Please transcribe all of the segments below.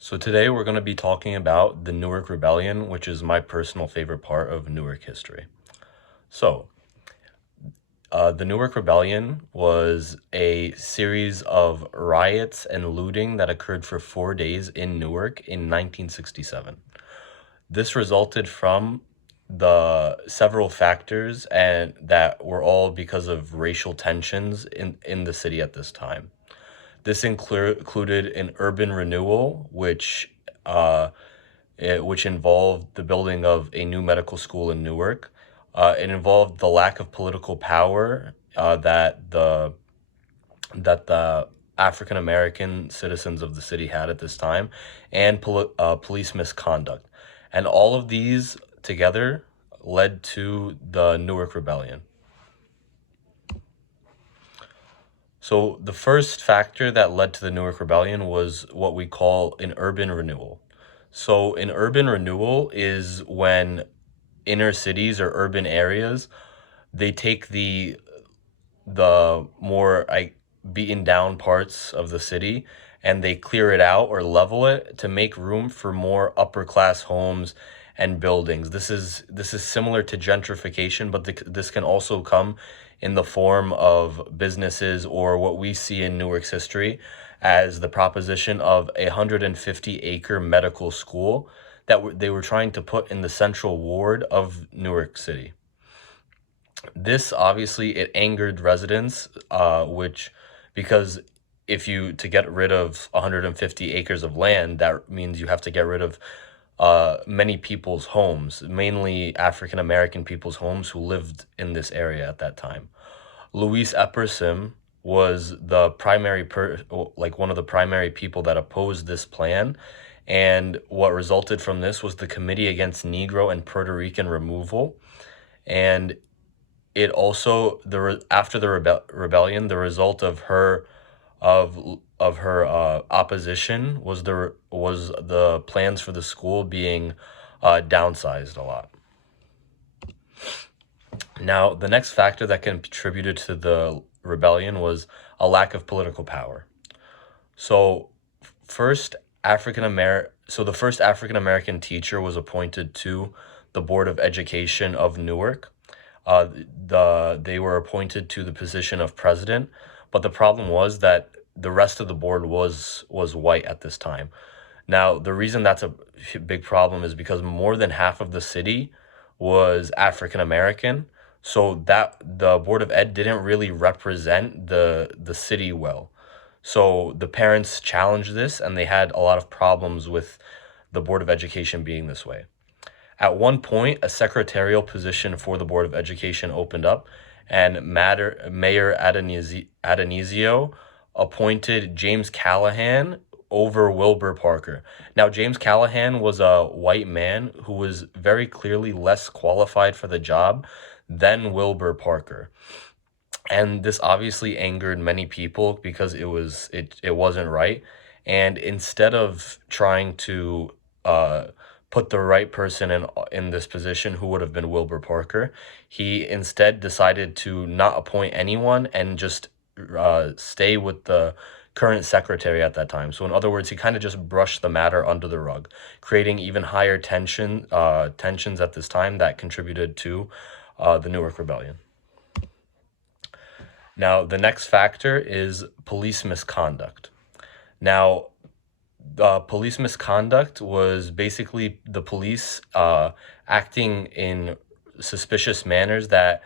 So today we're going to be talking about the Newark Rebellion, which is my personal favorite part of Newark history. So, the Newark Rebellion was a series of riots and looting that occurred for 4 days in Newark in 1967. This resulted from the several factors and that were all because of racial tensions in the city at this time. This included an urban renewal, which involved the building of a new medical school in Newark. It involved the lack of political power that the African American citizens of the city had at this time, and police misconduct. And all of these together led to the Newark Rebellion. So the first factor that led to the Newark Rebellion was what we call an urban renewal. So an urban renewal is when inner cities or urban areas, they take the more beaten down parts of the city, and they clear it out or level it to make room for more upper class homes and buildings. This is similar to gentrification, but this can also come in the form of businesses, or what we see in Newark's history as the proposition of a 150-acre medical school that they were trying to put in the central ward of Newark City. This obviously it angered residents, which because if you to get rid of 150 acres of land, that means you have to get rid of many people's homes, mainly African American people's homes who lived in this area at that time. Louis Epperson was the one of the primary people that opposed this plan, and what resulted from this was the Committee Against Negro and Puerto Rican Removal. And it also after the rebellion, the result of her opposition was the plans for the school being downsized a lot. Now, the next factor that contributed to the rebellion was a lack of political power. So, first the first African American teacher was appointed to the Board of Education of Newark. They were appointed to the position of president, but the problem was that the rest of the board was white at this time. Now, the reason that's a big problem is because more than half of the city was African American, so that the Board of Ed didn't really represent the city well. So the parents challenged this, and they had a lot of problems with the Board of Education being this way. At one point, a secretarial position for the Board of Education opened up, and Mayor Adonisio appointed James Callahan over Wilbur Parker. Now, James Callahan was a white man who was very clearly less qualified for the job than Wilbur Parker. And this obviously angered many people because it wasn't right. And instead of trying to put the right person in this position, who would have been Wilbur Parker, he instead decided to not appoint anyone and just stay with the current secretary at that time. So in other words, he kind of just brushed the matter under the rug, creating even higher tensions at this time that contributed to the Newark Rebellion. Now, the next factor is police misconduct. Now, police misconduct was basically the police acting in suspicious manners that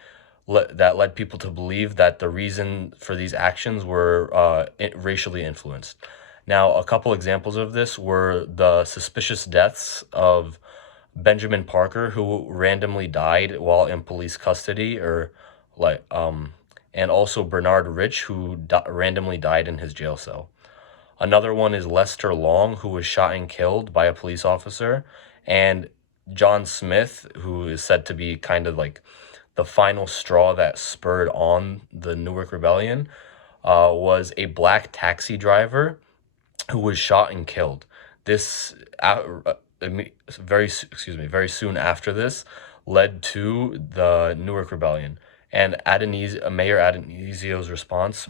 led people to believe that the reason for these actions were racially influenced. Now, a couple examples of this were the suspicious deaths of Benjamin Parker, who randomly died while in police custody, like um, and also Bernard Rich, who randomly died in his jail cell. Another one is Lester Long, who was shot and killed by a police officer, and John Smith, who is said to be kind of like the final straw that spurred on the Newark Rebellion, was a black taxi driver who was shot and killed. This very soon after this led to the Newark Rebellion, and Mayor Adonisio's response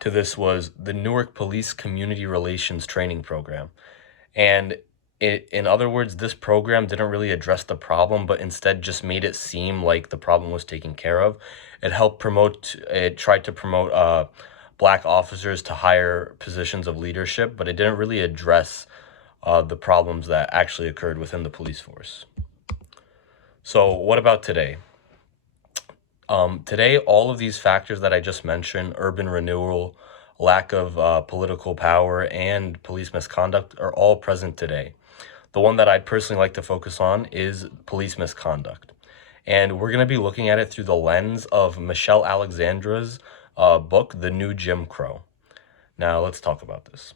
to this was the Newark Police Community Relations Training Program. And in other words, this program didn't really address the problem, but instead just made it seem like the problem was taken care of. It tried to promote black officers to higher positions of leadership, but it didn't really address the problems that actually occurred within the police force. So what about today? Today, all of these factors that I just mentioned, urban renewal, lack of political power, and police misconduct, are all present today. The one that I'd personally like to focus on is police misconduct. And we're going to be looking at it through the lens of Michelle Alexandra's book, The New Jim Crow. Now, let's talk about this.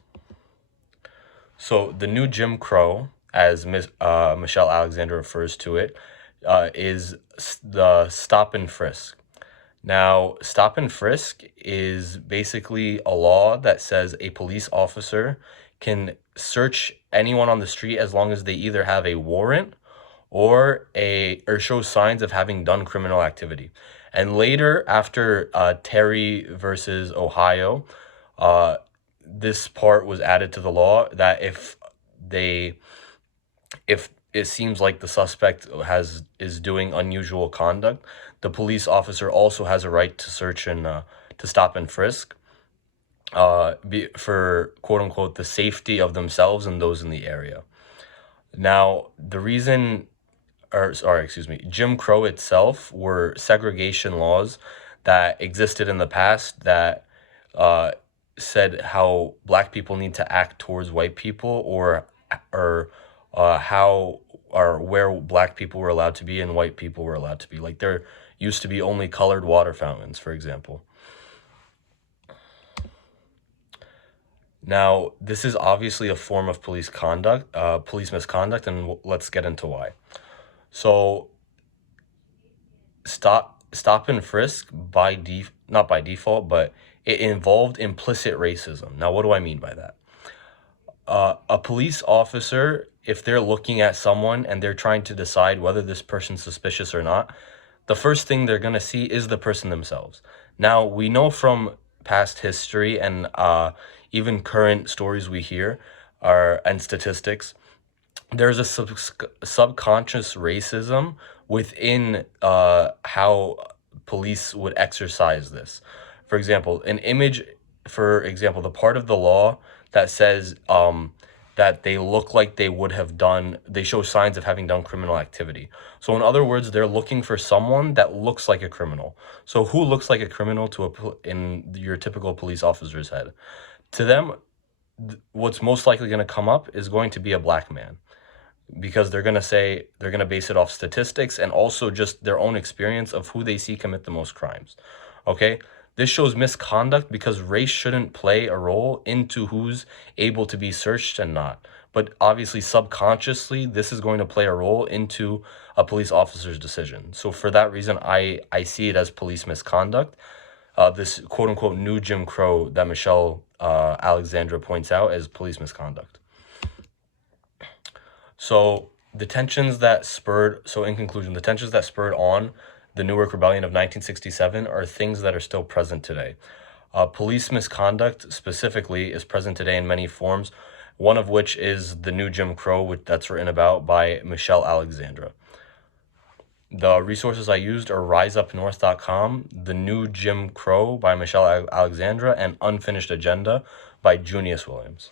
So, the new Jim Crow, as Michelle Alexandra refers to it, is the stop and frisk. Now, stop and frisk is basically a law that says a police officer can search anyone on the street as long as they either have a warrant or show signs of having done criminal activity. And later, after Terry versus Ohio, this part was added to the law that if it seems like the suspect is doing unusual conduct, the police officer also has a right to search and to stop and frisk for quote unquote the safety of themselves and those in the area. Now, Jim Crow itself were segregation laws that existed in the past that said how black people need to act towards white people, or how or where black people were allowed to be and white people were allowed to be. Like there used to be only colored water fountains, for example. Now, this is obviously a form of police misconduct, and let's get into why. So, stop and frisk not by default, but it involved implicit racism. Now, what do I mean by that? A police officer, if they're looking at someone and they're trying to decide whether this person's suspicious or not, the first thing they're going to see is the person themselves. Now, we know from past history and even current stories we hear and statistics, there's a subconscious racism within how police would exercise this. For example, the part of the law that says that they look like they show signs of having done criminal activity. So in other words, they're looking for someone that looks like a criminal. So who looks like a criminal in your typical police officer's head? To them, what's most likely going to come up is going to be a black man, because they're going to base it off statistics and also just their own experience of who they see commit the most crimes. Okay? This shows misconduct because race shouldn't play a role into who's able to be searched and not. But obviously, subconsciously, this is going to play a role into a police officer's decision. So for that reason, I see it as police misconduct. This quote-unquote new Jim Crow that Michelle Alexandra points out as police misconduct. So in conclusion, the tensions that spurred on the Newark Rebellion of 1967 are things that are still present today. Police misconduct specifically is present today in many forms, one of which is the new Jim Crow, that's written about by Michelle Alexandra. The resources I used are riseupnorth.com, The New Jim Crow by Michelle Alexandra, and Unfinished Agenda by Junius Williams.